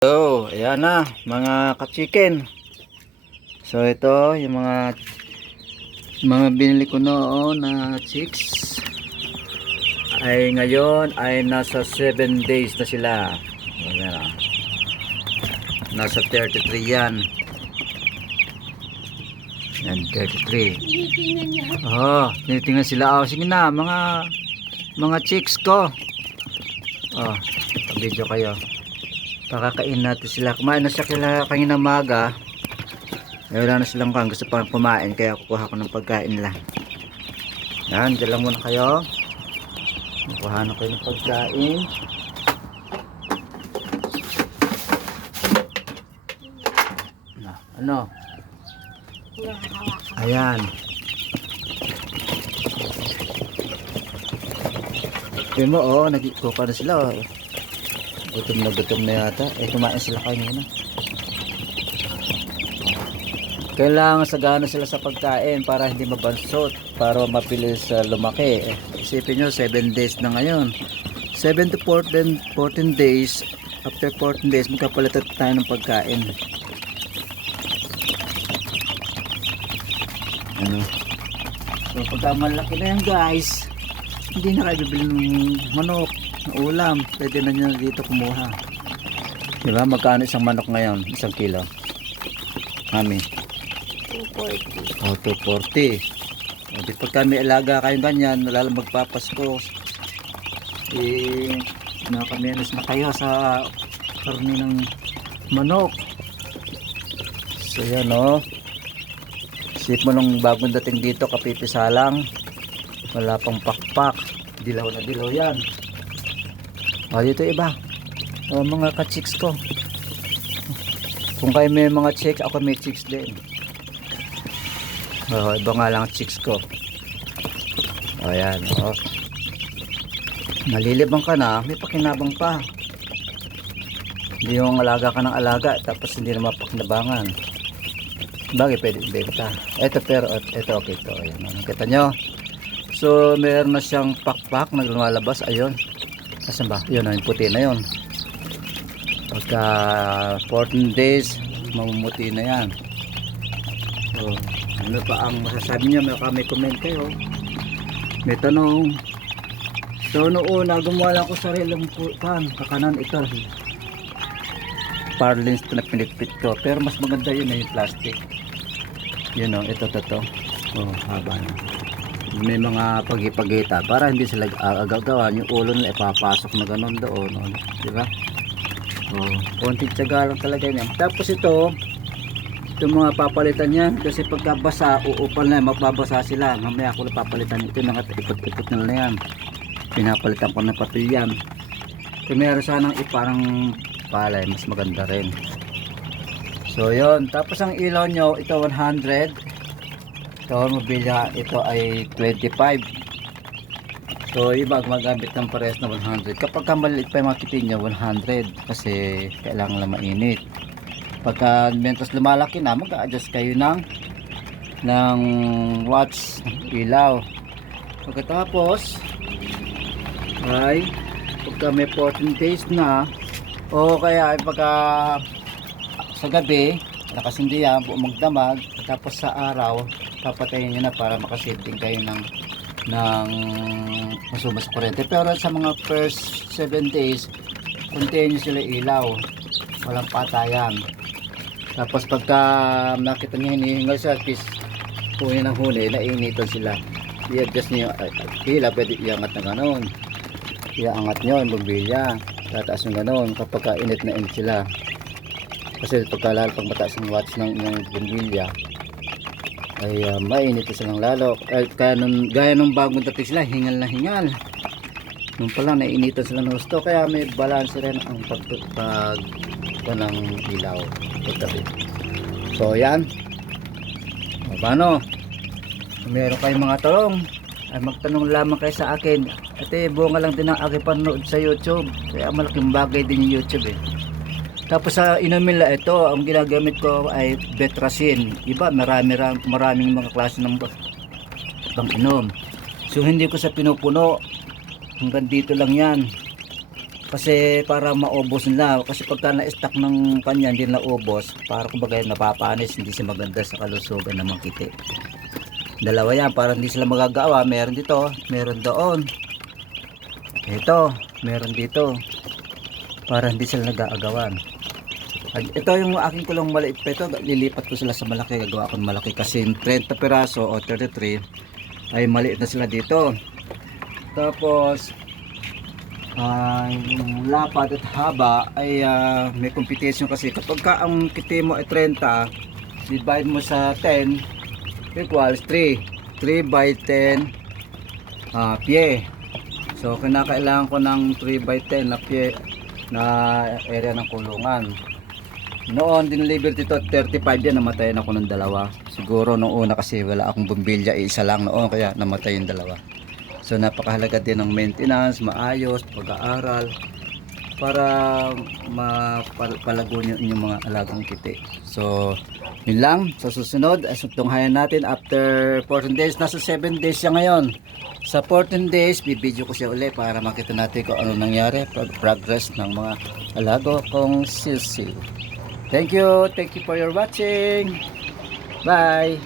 So, ayan na mga ka-chicken. So ito yung mga binili ko noon na chicks ay ngayon ay nasa 7 days na sila. Ayan na. Nasa 33 yan. Yan 33. Tinitingnan sila. Sige na mga chicks ko. Video kayo. Pakakain natin sila. Kumain na siya kanina maga. Wala na silang gusto pang kumain, kaya kukuha ko ng pagkain nila. Yan, dyan lang muna kayo. Kukuha na kayo ng pagkain. Ano? Ayan. Tignan mo, nagkukuha na sila. Gutom na yata. Kumain sila kanina. Kailangan sagana sila sa pagkain para hindi mabansot, para mabilis lumaki. Isipin nyo, 7 days na ngayon. 7 to 14 days. After 14 days, magkapalitan tayo ng pagkain. So pagka malaki na yan guys, hindi na kayo bibili ng manok na ulam. Pwede na nyo dito kumuha. Diba? Magkano isang manok ngayon? Isang kilo? Mami? 240. Di pag kami alaga kayong ganyan, lalo magpapasko, nakamenos na kayo sa karne ng manok. So yan isip mo nung bagong dating dito, kapipisa lang, wala pang pakpak, dilaw na dilaw yan. Dito iba, mga ka-chicks ko. Kung kayo may mga chicks, ako may chicks din. Iba nga lang chicks ko. Ayan. Nalilibang ka na, may pakinabang pa. Hindi yung alaga ka ng alaga tapos hindi na mapakinabangan. Bagay pwede ibenta. Ito okay to. Ayan, nakita nyo. So meron na siyang pakpak na lumalabas. Ayun. Asan ba? Yun, yung puti na yun. Pagka 14 days mamumuti na yan. So ano pa ang masasabi niyo? May comment kayo, may tanong. So noon gumawa lang ko sariling kakanan. Ito parlins na pinipit ko, pero mas maganda yun yung plastic. Ito haba na. May mga pagipagita para hindi sila agagawan, yung ulo nila ipapasok na ganon doon, diba? Konting tiyaga lang talaga yan. Tapos itong mga papalitan niya, kasi pagka basa, uupal na, mapabasa sila. Mamaya ako na papalitan ito, ikot-ikot na yan. Pinapalitan ko na pati yan. Kung meron sanang parang palay, mas maganda rin. So yun, tapos ang ilaw nyo, ito 100. Ito mobilya, ito ay 25. So iba magamit ng pares na 100. Kapag maliit pa yung makitin nyo, 100. Kasi kailangan lang mainit. Pagka mentos lumalaki na, mag-a-adjust kayo ng watts, ilaw. Pagkatapos ay pagka may 14 days na, kaya ay pagka sa gabi nakasindi yan, magdamag, tapos sa araw papatayin nyo na para makasitting kayo ng masumas sa kuryente. Pero sa mga first 7 days continuous sila ilaw, walang patayan. Tapos pagka nakita nyo hinihingal sa fish, huni ng huni, nainitan sila. I-adjust nyo hila, pwede iangat na gano'n. Iangat nyo yung bumbilya, tataas yung gano'n kapag init na init sila. Kasi pagka lalo pag mataas yung watts ng bumbilya ay mainit silang lalo. Kaya gaya nung bagong dating sila, hingal na hingal. Nung pala nainitan sila ng gusto, kaya may balance rin ang ng ilaw paggabi. So yan, paano kung meron kayong mga tanong ay magtanong lamang kayo sa akin. Bunga lang din ang aking panood sa YouTube, kaya malaking bagay din yung YouTube Tapos sa inumin la ito, ang ginagamit ko ay Betracin. Iba maraming mga klase ng pang-inom. So hindi ko sa pinupuno, hanggang dito lang yan. Kasi para maubos nila. Kasi pagka na-stock ng kanya, hindi naubos, para kumbaga napapanis, hindi siya maganda sa kalusugan ng mga kiti. Dalawa yan, para hindi sila magagawa. Meron dito, meron doon. Ito, meron dito. Para hindi sila nag-aagawan. Ito yung aking kulong maliit pa ito. Lilipat ko sila sa malaki. Gagawa ko ng malaki. Kasi 30 piraso o 33 ay maliit na sila dito. Tapos yung lapad at haba ay may competition kasi kapag ka ang kiti mo ay 30, divide mo sa 10 equals 3 by 10 pie. So kinakailangan ko ng 3 by 10 na pie na area ng kulungan. Noon dineliver dito 35 yan, namatay na ako ng dalawa. Siguro noong una kasi wala akong bumbilya, isa lang noon, kaya namatay yung dalawa. So napakahalaga din ng maintenance, maayos, pag-aaral para mapalago nyo yung mga alagang kiti. So yun lang, sa susunod ay tunghayan natin after 14 days. Nasa 7 days siya ngayon. Sa 14 days bibidyo ko siya uli para makita natin kung ano nangyari, progress ng mga alago kong sisi. Thank you for your watching. Bye.